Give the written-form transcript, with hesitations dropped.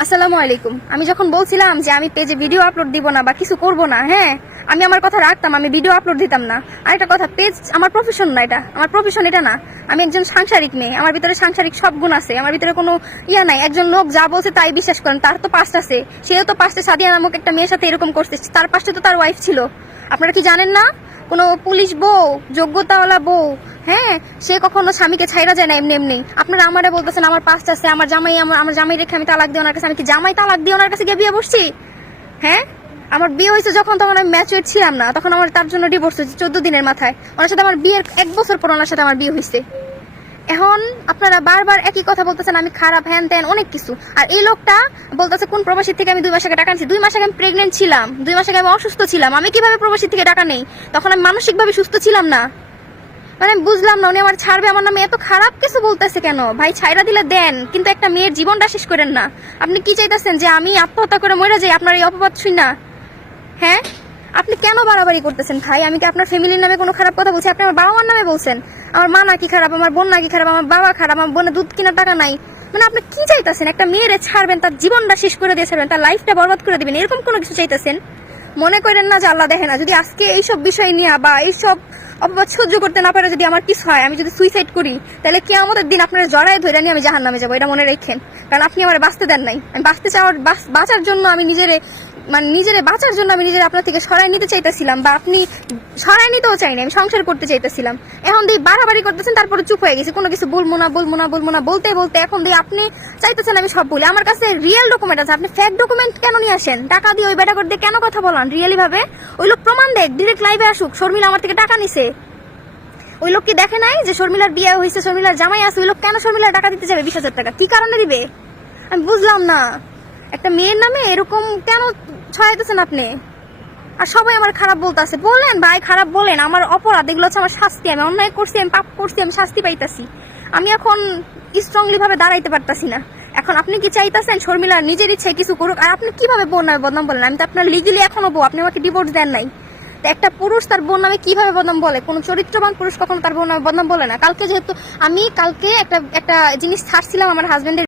আসসালামু আলাইকুম। আমি যখন বলছিলাম যে আমি পেজে ভিডিও আপলোড দিব না বা কিছু করব না, হ্যাঁ আমি আমার কথা রাখতাম, আমি ভিডিও আপলোড দিতাম না। আরেকটা কথা, পেজ আমার প্রফেশন না, এটা আমার প্রফেশন এটা না। আমি একজন সাংসারিক মেয়ে, আমার ভিতরে সাংসারিক সব গুণ আছে, আমার ভিতরে কোনো ইয়া নাই। একজন লোক যা বলছে তাই বিশ্বাস করেন, তার তো পাস্ট আছে, সেও তো পাস্টে সাদিয়া নামক একটা মেয়ের সাথে এরকম করছে, তার পাস্টে তো তার ওয়াইফ ছিল। আপনারা কি জানেন না? কোনো পুলিশ বউ, যোগ্যতাওয়ালা বউ, হ্যাঁ সে কখনো স্বামীকে ছাইরা যায় না এমনি এমনি। আপনারা আমারে বলতেছেন আমার পাস্ট আছে, আমার জামাই রেখে আমি তালাক দিয়ে ওনার কাছে, আমি কি জামাই তালাক দিয়ে ওনার কাছে গিয়ে বিয়ে বসছি? হ্যাঁ, আমার বিয়ে হয়েছে যখন, তখন আমি ম্যাচুয়ার ছিলাম না, তখন আমার তার জন্য ডিভোর্স হয়েছে 14 দিনের মাথায়। ওনার সাথে আমার বিয়ের 1 বছর পর ওনার সাথে আমার বিয়ে হয়েছে। এখন আপনারা বারবার একই কথা বলতেছেন, আমি খারাপ, হ্যান ত্যান অনেক কিছু। আর এই লোকটা বলতেছে কোন প্রবাসী থেকে আমি 2 মাস আগে টাকা আনছি। 2 মাস আগে আমি প্রেগনেন্ট ছিলাম, 2 মাস আগে আমি অসুস্থ ছিলাম। আমি কিভাবে প্রবাসী থেকে টাকা নেই? তখন আমি মানসিকভাবে সুস্থ ছিলাম না। মানে বুঝলাম না উনি আমার ছাড়বে, আমার নামে এত খারাপ কিছু বলতেছে কেন? ভাই ছাইরা দিলে দেন, কিন্তু একটা মেয়ের জীবনটা শেষ করেন না। আপনি কি চাইতেছেন যে আমি আত্মহত্যা করে মরে যাই আপনার এই অপবাদ শুই না? হ্যাঁ, আপনি কেন বাড়াবাড়ি করতেছেন ভাই? আমি কি আপনার ফ্যামিলির নামে কোনো খারাপ কথা বলছি? আপনি আমার বাবা মার নামে বলছেন। আমার মা নাকি খারাপ, আমার বোন নাকি খারাপ, আমার বাবা খারাপ, আমার বোনের দুধ কেনার টাকা নাই। মানে আপনি কি চাইতেছেন? একটা মেয়েরে ছাড়বেন, তার জীবনটা শেষ করে দিয়ে ছাড়বেন, তার লাইফটা বরবাদ করে দিবেন, এরকম কোনো কিছু চাইতেছেন? মনে করেন না যে আল্লাহ দেখে না। যদি আজকে এইসব বিষয় নিয়ে বা এইসব অপবাদ সহ্য করতে না পারে যদি আমার কিছু হয়, আমি যদি সুইসাইড করি, তাহলে কিয়ামতের দিন আপনার জড়ায় ধরে নিয়ে আমি জাহান্নামে যাবো, এটা মনে রাখেন। কারণ আপনি আমার বাঁচতে দেন নাই। আমি বাঁচতে চাওয়ার, বাঁচার জন্য আমি নিজেরে বাঁচার জন্য আমি নিজের আপনার থেকে সরাই নিতে চাইতেছিলাম, বা আপনি সরাই নিতেও চাইনি, আমি সংসার করতে চাইতেছিলাম। এখন দিয়ে বাড়াবাড়ি করতেছেন, তারপরে চুপ হয়ে গেছে, কোনো কিছু বলবো না বলবো না বলবো না বলতে বলতে এখন দিয়ে আপনি চাইতেছেন আমি সব বলি। আমার কাছে রিয়েল ডকুমেন্ট আছে, আপনি ফেক ডকুমেন্ট কেন নিয়ে আসেন? টাকা দিয়ে ওই বেটা করতে কেন কথা বলান রিয়েলি ভাবে? ওই লোক প্রমাণ দেখ, ডিরেক্ট লাইভে আসুক, শর্মিলা আমার থেকে টাকা নিছে। ওই লোক কি দেখে নাই যে শর্মিলার বিয়ে হয়েছে, শর্মিলার জামাই আছে? ওই লোক কেন শর্মিলার টাকা দিতে যাবে 20,000 টাকা? কি কারণে দিবে? আমি বুঝলাম না, একটা মেয়ের নামে এরকম কেন ছড়াইতেছেন আপনি? আর সবাই আমার খারাপ বলতেছে। বলেন ভাই, খারাপ বলেন, আমার অপরাধ এগুলো হচ্ছে আমার শাস্তি। আমি অন্যায় করছি, আমি পাপ করছি, আমি শাস্তি পাইতাছি। আমি এখন স্ট্রংলি ভাবে দাঁড়াইতে পারতাছি না। এখন আপনি কি চাইতেছেন শর্মিলা নিজের ইচ্ছায় কিছু করুক? আর আপনি কিভাবে বোন নামে বদনাম বলেন? আমি তো আপনার লিগেলি এখনো বউ, আপনি আমাকে ডিভোর্স দেন নাই। তো একটা পুরুষ তার বোন নামে কিভাবে বদনাম বলে? কোনো চরিত্রবান পুরুষ কখনো তার বোন নামে বদনাম বলে না। কালকে যেহেতু আমি একটা জিনিস ছাড়ছিলাম আমার হাজবেন্ডের